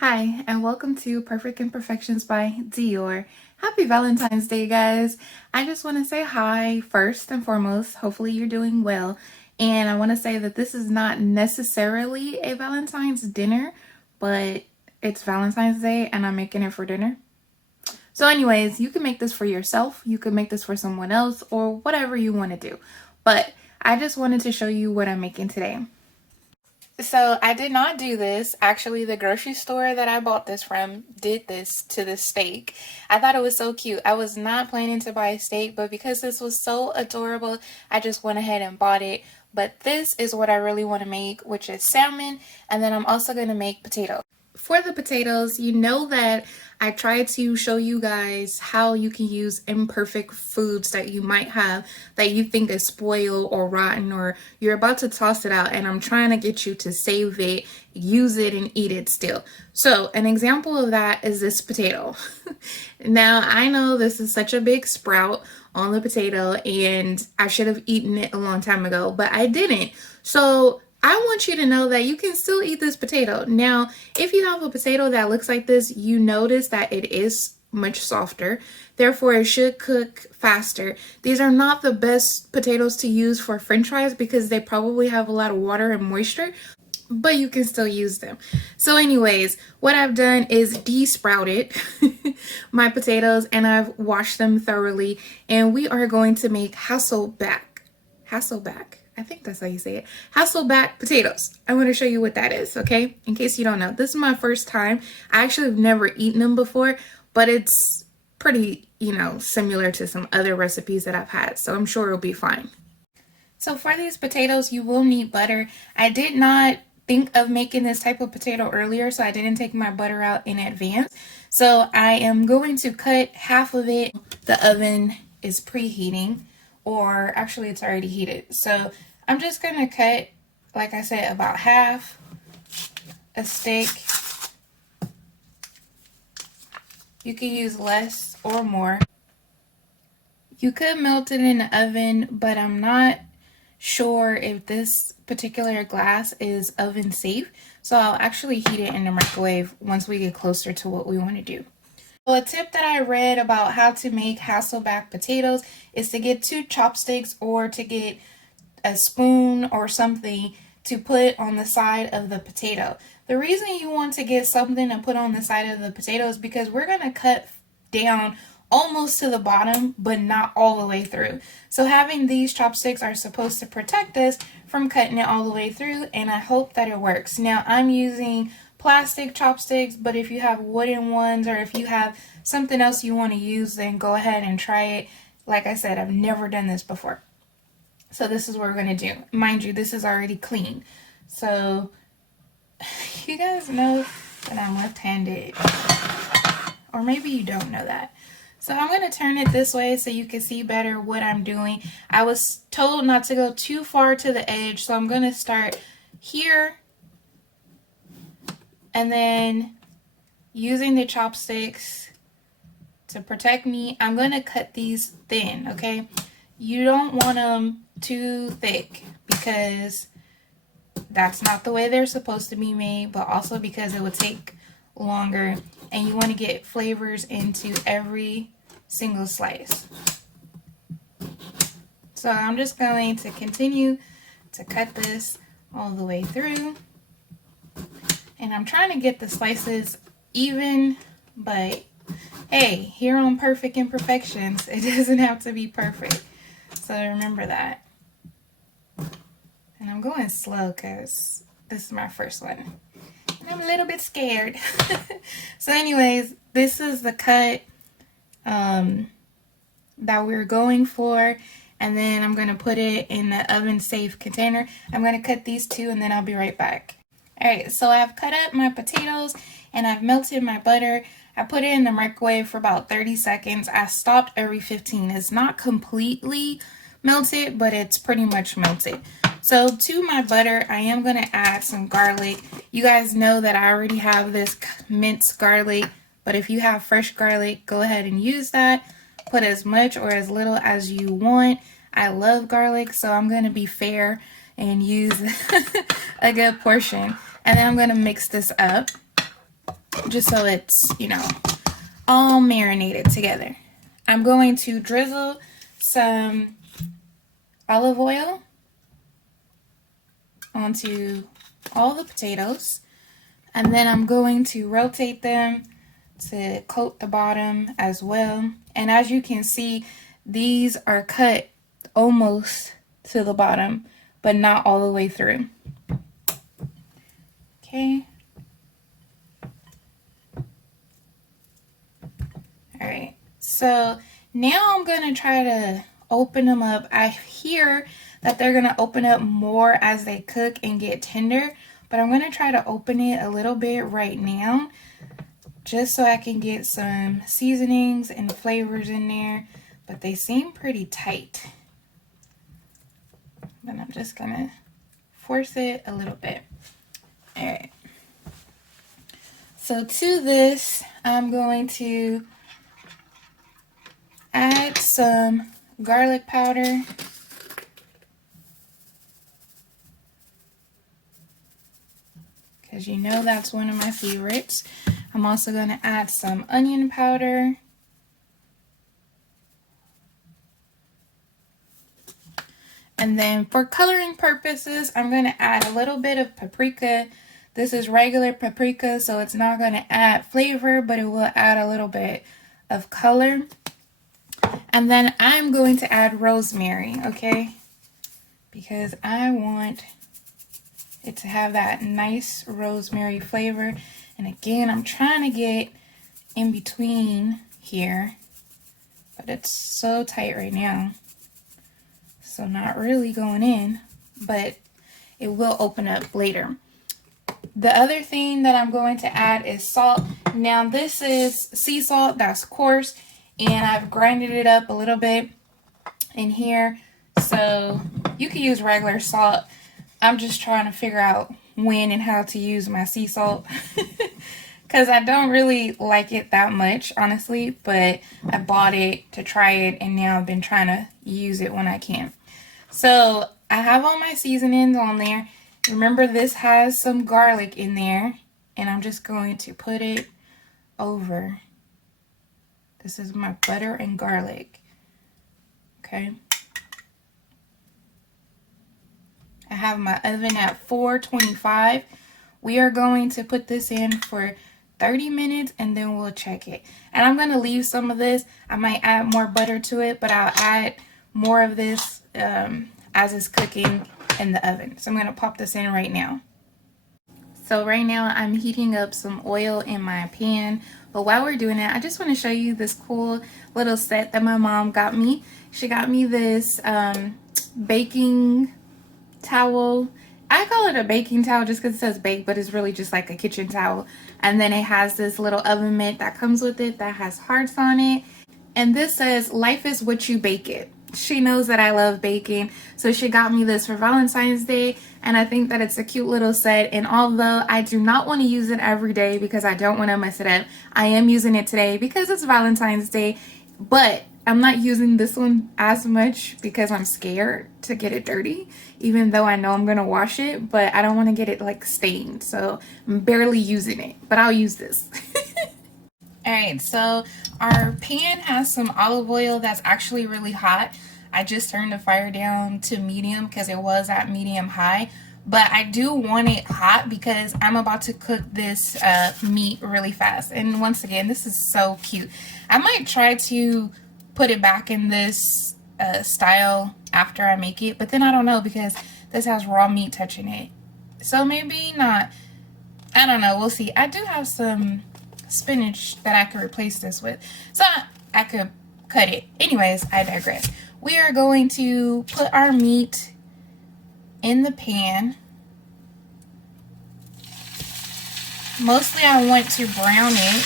Hi, and welcome to Perfect Imperfections by Dior. Happy Valentine's Day, guys. I just want to say hi first and foremost. Hopefully, you're doing well. And I want to say that this is not necessarily a Valentine's dinner, but it's Valentine's Day and I'm making it for dinner. So, anyways, you can make this for yourself, you can make this for someone else, or whatever you want to do. But I just wanted to show you what I'm making today. So I did not do this. Actually, the grocery store that I bought this from did this to the steak. I thought it was so cute. I was not planning to buy a steak, but because this was so adorable, I just went ahead and bought it. But this is what I really want to make, which is salmon, and then I'm also going to make potatoes. For the potatoes, you know that I tried to show you guys how you can use imperfect foods that you might have that you think is spoiled or rotten or you're about to toss it out, and I'm trying to get you to save it, use it, and eat it still. So an example of that is this potato. Now, I know this is such a big sprout on the potato and I should have eaten it a long time ago, but I didn't. So I want you to know that you can still eat this potato. Now, if you have a potato that looks like this, you notice that it is much softer. Therefore, it should cook faster. These are not the best potatoes to use for French fries because they probably have a lot of water and moisture, but you can still use them. So anyways, what I've done is de-sprouted my potatoes and I've washed them thoroughly, and we are going to make Hasselback. I think that's how you say it. Hasselback potatoes. I want to show you what that is, okay? In case you don't know. This is my first time. I actually have never eaten them before, but it's pretty, similar to some other recipes that I've had, so I'm sure it'll be fine. So for these potatoes, you will need butter. I did not think of making this type of potato earlier, so I didn't take my butter out in advance. So I am going to cut half of it. The oven is preheating, or actually it's already heated. So I'm just going to cut, like I said, about half a stick. You can use less or more. You could melt it in the oven, but I'm not sure if this particular glass is oven safe. So I'll actually heat it in the microwave once we get closer to what we want to do. Well, a tip that I read about how to make Hasselback potatoes is to get 2 chopsticks or to get a spoon or something to put on the side of the potato. The reason you want to get something to put on the side of the potato is because we're going to cut down almost to the bottom, but not all the way through. So having these chopsticks are supposed to protect us from cutting it all the way through, and I hope that it works. Now, I'm using plastic chopsticks, but if you have wooden ones or if you have something else you want to use, then go ahead and try it. Like I said, I've never done this before. So this is what we're going to do. Mind you, this is already clean. So you guys know that I'm left-handed. Or maybe you don't know that. So I'm going to turn it this way so you can see better what I'm doing. I was told not to go too far to the edge, so I'm going to start here. And then using the chopsticks to protect me, I'm going to cut these thin, okay? You don't want them too thick because that's not the way they're supposed to be made, but also because it would take longer and you want to get flavors into every single slice. So I'm just going to continue to cut this all the way through, and I'm trying to get the slices even, but hey, here on Perfect Imperfections, it doesn't have to be perfect. So remember that. And I'm going slow because this is my first one. And I'm a little bit scared. So anyways, this is the cut that we're going for. And then I'm going to put it in the oven safe container. I'm going to cut these 2 and then I'll be right back. Alright, so I've cut up my potatoes and I've melted my butter. I put it in the microwave for about 30 seconds. I stopped every 15. It's not completely melted, but it's pretty much melted. So to my butter, I am going to add some garlic. You guys know that I already have this minced garlic, but if you have fresh garlic, go ahead and use that. Put as much or as little as you want. I love garlic, so I'm going to be fair and use a good portion. And then I'm going to mix this up. just so it's, you know, all marinated together. I'm going to drizzle some olive oil onto all the potatoes, and then I'm going to rotate them to coat the bottom as well. And as you can see, these are cut almost to the bottom, but not all the way through. Okay. All right. So now I'm going to try to open them up. I hear that they're going to open up more as they cook and get tender, but I'm going to try to open it a little bit right now, just so I can get some seasonings and flavors in there, but they seem pretty tight. Then I'm just gonna force it a little bit. All right. So to this, I'm going to add some garlic powder. Because you know that's one of my favorites. I'm also going to add some onion powder. And then for coloring purposes, I'm going to add a little bit of paprika. This is regular paprika, so it's not going to add flavor, but it will add a little bit of color. And then I'm going to add rosemary, okay? Because I want it to have that nice rosemary flavor. And again, I'm trying to get in between here, but it's so tight right now. So not really going in, but it will open up later. The other thing that I'm going to add is salt. Now this is sea salt, that's coarse, and I've grinded it up a little bit in here. So you can use regular salt. I'm just trying to figure out when and how to use my sea salt because I don't really like it that much, honestly, but I bought it to try it and now I've been trying to use it when I can. So I have all my seasonings on there. Remember, this has some garlic in there, and I'm just going to put it over. This is my butter and garlic. Okay. I have my oven at 425. We are going to put this in for 30 minutes and then we'll check it. And I'm going to leave some of this. I might add more butter to it, but I'll add more of this as it's cooking in the oven. So I'm going to pop this in right now. So right now I'm heating up some oil in my pan. But while we're doing it, I just want to show you this cool little set that my mom got me. She got me this baking towel. I call it a baking towel just because it says bake, but it's really just like a kitchen towel. And then it has this little oven mitt that comes with it that has hearts on it. And this says, "Life is what you bake it." She knows that I love baking, so she got me this for Valentine's Day, and I think that it's a cute little set. And although I do not want to use it every day because I don't want to mess it up, I am using it today because it's Valentine's Day. But I'm not using this one as much because I'm scared to get it dirty, even though I know I'm going to wash it, but I don't want to get it like stained. So I'm barely using it, but I'll use this. Alright, so our pan has some olive oil that's actually really hot. I just turned the fire down to medium because it was at medium high. But I do want it hot because I'm about to cook this meat really fast. And once again, this is so cute. I might try to put it back in this style after I make it, but then I don't know because this has raw meat touching it. So maybe not. I don't know. We'll see. I do have some spinach that I could replace this with, so I could cut it. Anyways, I digress. We are going to put our meat in the pan. Mostly I want to brown it.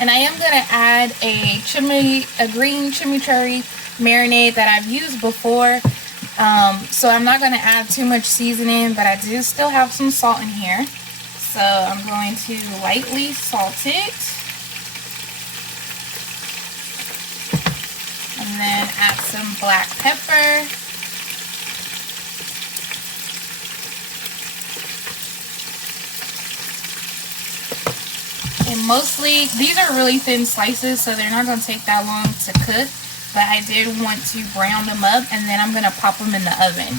And I am going to add a green chimichurri marinade that I've used before. So I'm not going to add too much seasoning, but I do still have some salt in here. So I'm going to lightly salt it. And then add some black pepper. mostly, these are really thin slices, so they're not going to take that long to cook. But I did want to brown them up, and then I'm going to pop them in the oven.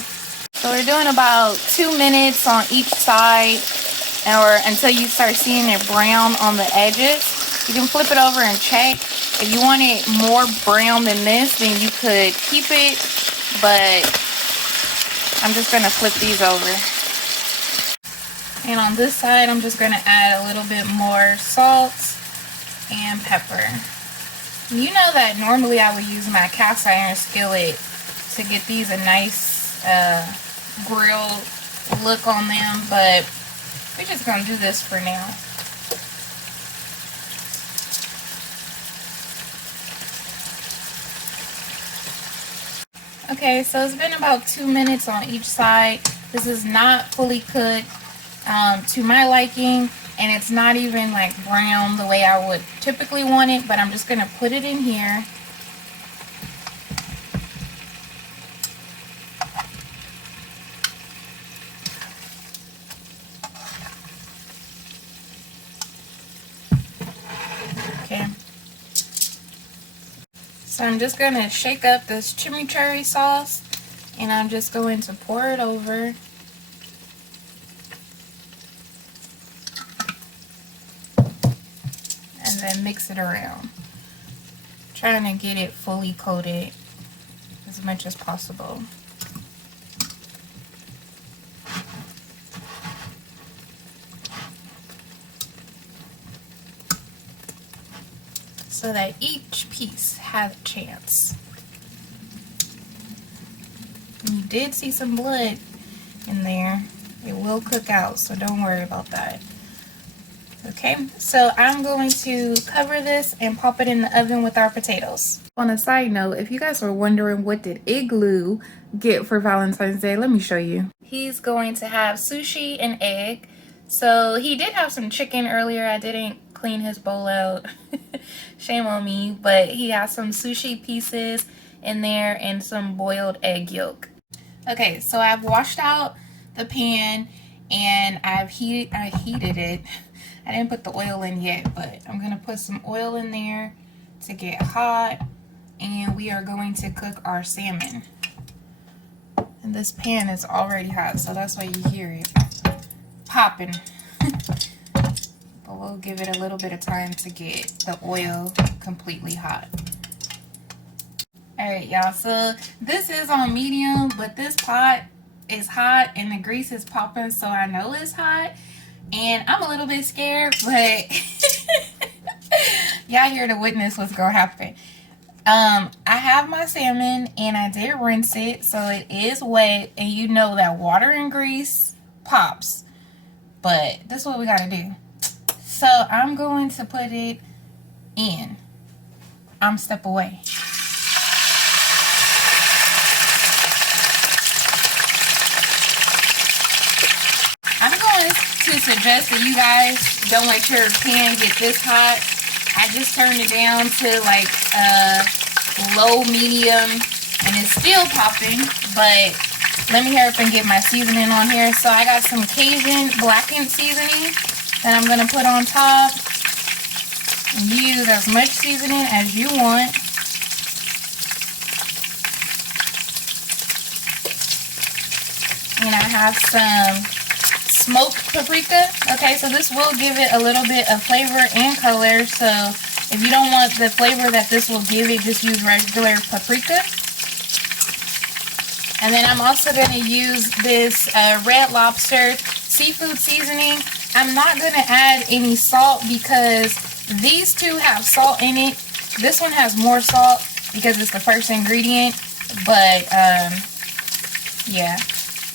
So we're doing about 2 minutes on each side, or until you start seeing it brown on the edges. You can flip it over and check. If you want it more brown than this, then you could keep it, but I'm just going to flip these over. And on this side, I'm just going to add a little bit more salt and pepper. You know that normally I would use my cast iron skillet to get these a nice grilled look on them, but we're just going to do this for now. Okay, so it's been about 2 minutes on each side. This is not fully cooked to my liking, and it's not even like brown the way I would typically want it, but I'm just going to put it in here. Okay. So I'm just going to shake up this chimichurri sauce, and I'm just going to pour it over. And then mix it around. Trying to get it fully coated as much as possible. So that each piece has a chance. And you did see some blood in there. It will cook out, so don't worry about that. Okay, so I'm going to cover this and pop it in the oven with our potatoes. On a side note, if you guys were wondering what did Igloo get for Valentine's Day, let me show you. He's going to have sushi and egg. So he did have some chicken earlier. I didn't clean his bowl out. Shame on me. But he has some sushi pieces in there and some boiled egg yolk. Okay, so I've washed out the pan and I heated it. I didn't put the oil in yet, but I'm going to put some oil in there to get hot, and we are going to cook our salmon. And this pan is already hot, so that's why you hear it popping. But we'll give it a little bit of time to get the oil completely hot. Alright, y'all, so this is on medium, but this pot is hot and the grease is popping, so I know it's hot. And I'm a little bit scared, but y'all here to witness what's gonna happen. I have my salmon and I did rinse it, so it is wet, and you know that water and grease pops. But this is what we gotta do. So I'm going to put it in. I'm step away. I'm going to suggest that you guys don't let your pan get this hot. I just turned it down to like low medium, and it's still popping, but let me hurry up and get my seasoning on here. So I got some Cajun blackened seasoning that I'm going to put on top. Use as much seasoning as you want. And I have some smoked paprika. Okay, so this will give it a little bit of flavor and color. So if you don't want the flavor that this will give it, just use regular paprika. And then I'm also going to use this Red Lobster seafood seasoning. I'm not going to add any salt because these two have salt in it. This one has more salt because it's the first ingredient. But yeah,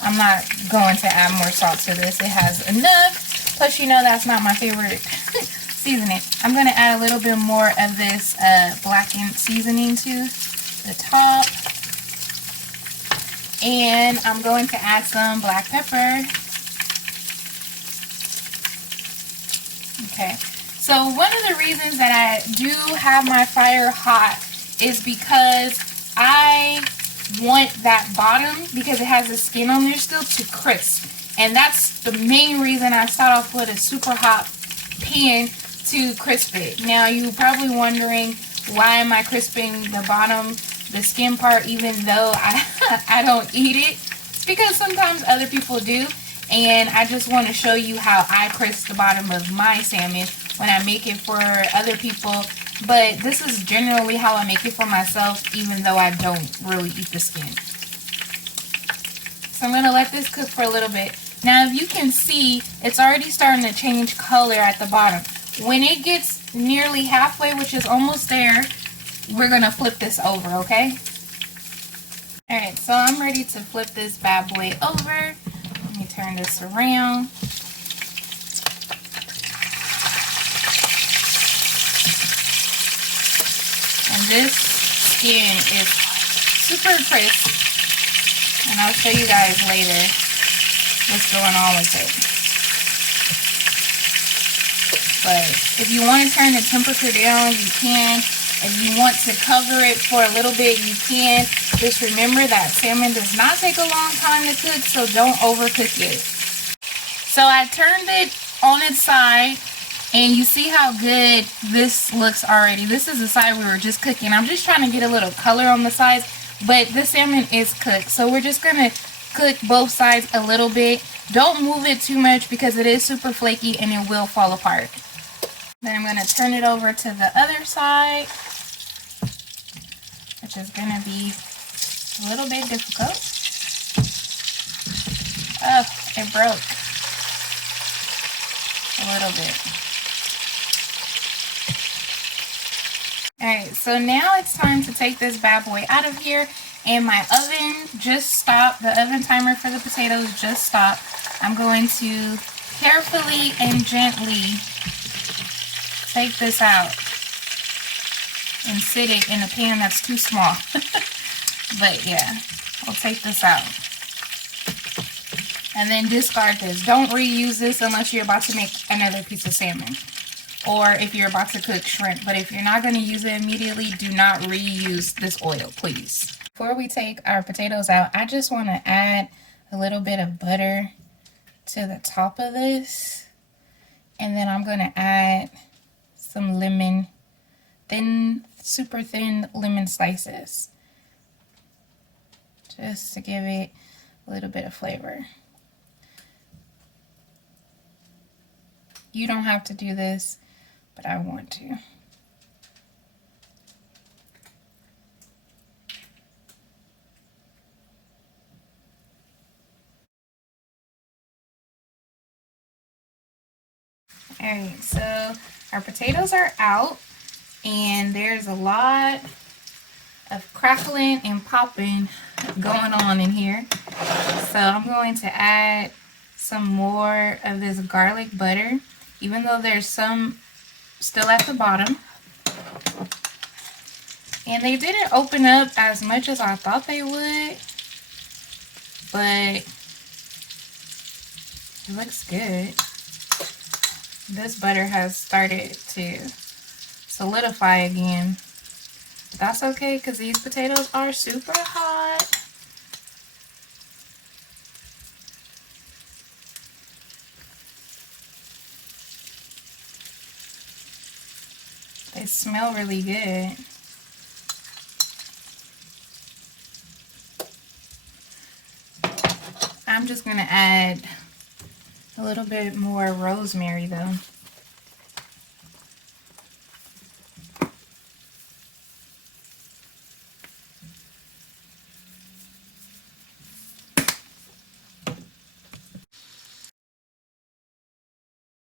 I'm not going to add more salt to this. It has enough. Plus, you know that's not my favorite seasoning. I'm going to add a little bit more of this blackened seasoning to the top. And I'm going to add some black pepper. Okay. So one of the reasons that I do have my fire hot is because I want that bottom, because it has the skin on there still, to crisp. And that's the main reason I start off with a super hot pan, to crisp it. Now you're probably wondering, why am I crisping the bottom, the skin part, even though I don't eat it? It's because sometimes other people do, and I just want to show you how I crisp the bottom of my salmon when I make it for other people. But this is generally how I make it for myself, even though I don't really eat the skin. So I'm going to let this cook for a little bit. Now, if you can see, it's already starting to change color at the bottom. When it gets nearly halfway, which is almost there, we're going to flip this over, okay? Alright, so I'm ready to flip this bad boy over. Let me turn this around. And this skin is super crisp. And I'll show you guys later what's going on with it. But if you want to turn the temperature down, you can. If you want to cover it for a little bit, you can. Just remember that salmon does not take a long time to cook, so don't overcook it. So I turned it on its side, and you see how good this looks already. This is the side we were just cooking. I'm just trying to get a little color on the sides, but the salmon is cooked. So we're just going to cook both sides a little bit. Don't move it too much because it is super flaky and it will fall apart. Then I'm going to turn it over to the other side, which is going to be a little bit difficult. Oh, it broke a little bit. Alright, so now it's time to take this bad boy out of here. And my oven just stopped. The oven timer for the potatoes just stopped. I'm going to carefully and gently take this out and sit it in a pan that's too small. But yeah, I'll take this out. And then discard this. Don't reuse this unless you're about to make another piece of salmon. Or if you're about to cook shrimp. But if you're not going to use it immediately, do not reuse this oil, please. Before we take our potatoes out, I just want to add a little bit of butter to the top of this. And then I'm going to add some lemon, super thin lemon slices. Just to give it a little bit of flavor. You don't have to do this, but I want to. Alright, so our potatoes are out, and there's a lot of crackling and popping going on in here. So I'm going to add some more of this garlic butter, even though there's some still at the bottom. And they didn't open up as much as I thought they would, but it looks good. This butter has started to solidify again. But that's okay because these potatoes are super hot. They smell really good. I'm just going to add a little bit more rosemary though.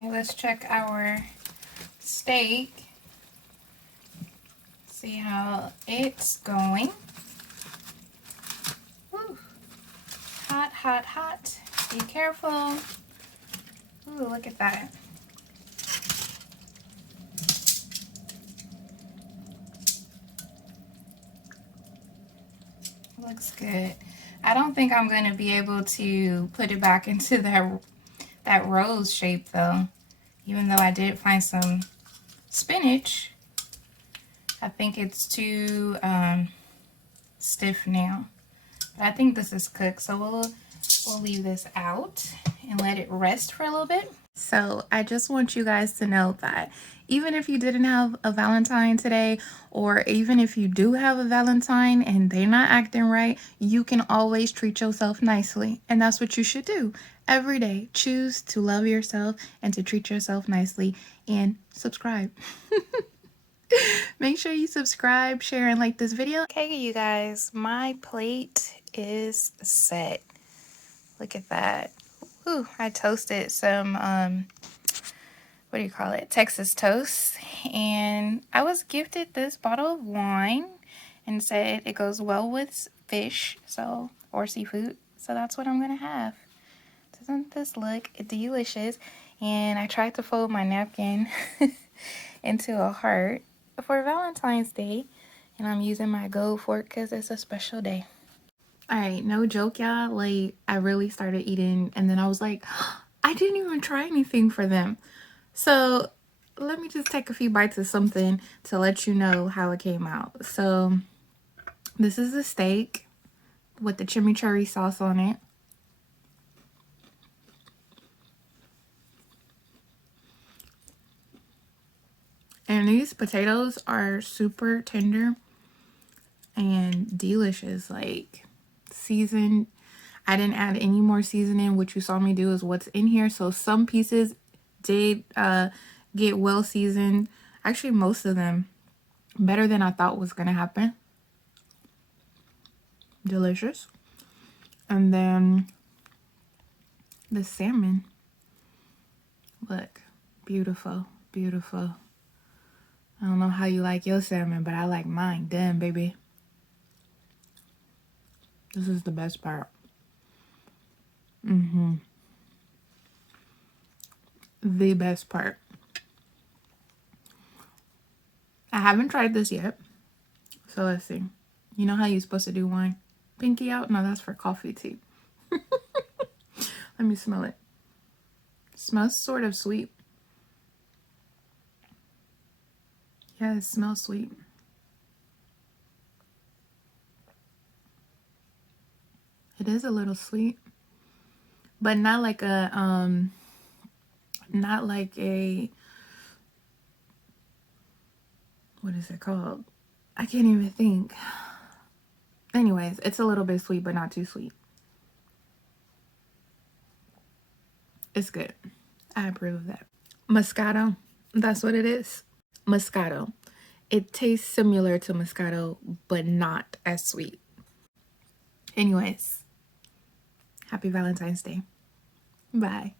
Okay, let's check our steak. See how it's going. Woo. Hot, hot, hot. Be careful. Ooh, look at that. Looks good. I don't think I'm going to be able to put it back into that rose shape though. Even though I did find some spinach, I think it's too stiff now. But I think this is cooked, so we'll leave this out and let it rest for a little bit. So I just want you guys to know that even if you didn't have a Valentine today, or even if you do have a Valentine and they're not acting right, you can always treat yourself nicely. And that's what you should do every day. Choose to love yourself and to treat yourself nicely, and subscribe. Make sure you subscribe, share, and like this video. Okay, you guys, my plate is set. Look at that. Ooh, I toasted some, what do you call it? Texas toast. And I was gifted this bottle of wine and said it goes well with fish, so, or seafood. So that's what I'm gonna have. Doesn't this look delicious? And I tried to fold my napkin into a heart for Valentine's Day, and I'm using my gold fork because it's a special day. All right, no joke, y'all. Like, I really started eating, and then I was like, I didn't even try anything for them. So let me just take a few bites of something to let you know how it came out. So this is a steak with the chimichurri sauce on it. And these potatoes are super tender and delicious, like seasoned. I didn't add any more seasoning. What you saw me do is what's in here. So some pieces did get well seasoned. Actually, most of them better than I thought was gonna happen. Delicious. And then the salmon. Look, beautiful, beautiful. I don't know how you like your salmon, but I like mine done, baby. This is the best part. The best part. I haven't tried this yet. So let's see. You know how you're supposed to do wine? Pinky out? No, that's for coffee tea. Let me smell it. It smells sort of sweet. Yeah, it smells sweet. It is a little sweet, but not like a what is it called? I can't even think. Anyways, it's a little bit sweet, but not too sweet. It's good. I approve of that. Moscato. That's what it is. Moscato. It tastes similar to Moscato, but not as sweet. Anyways, happy Valentine's Day. Bye.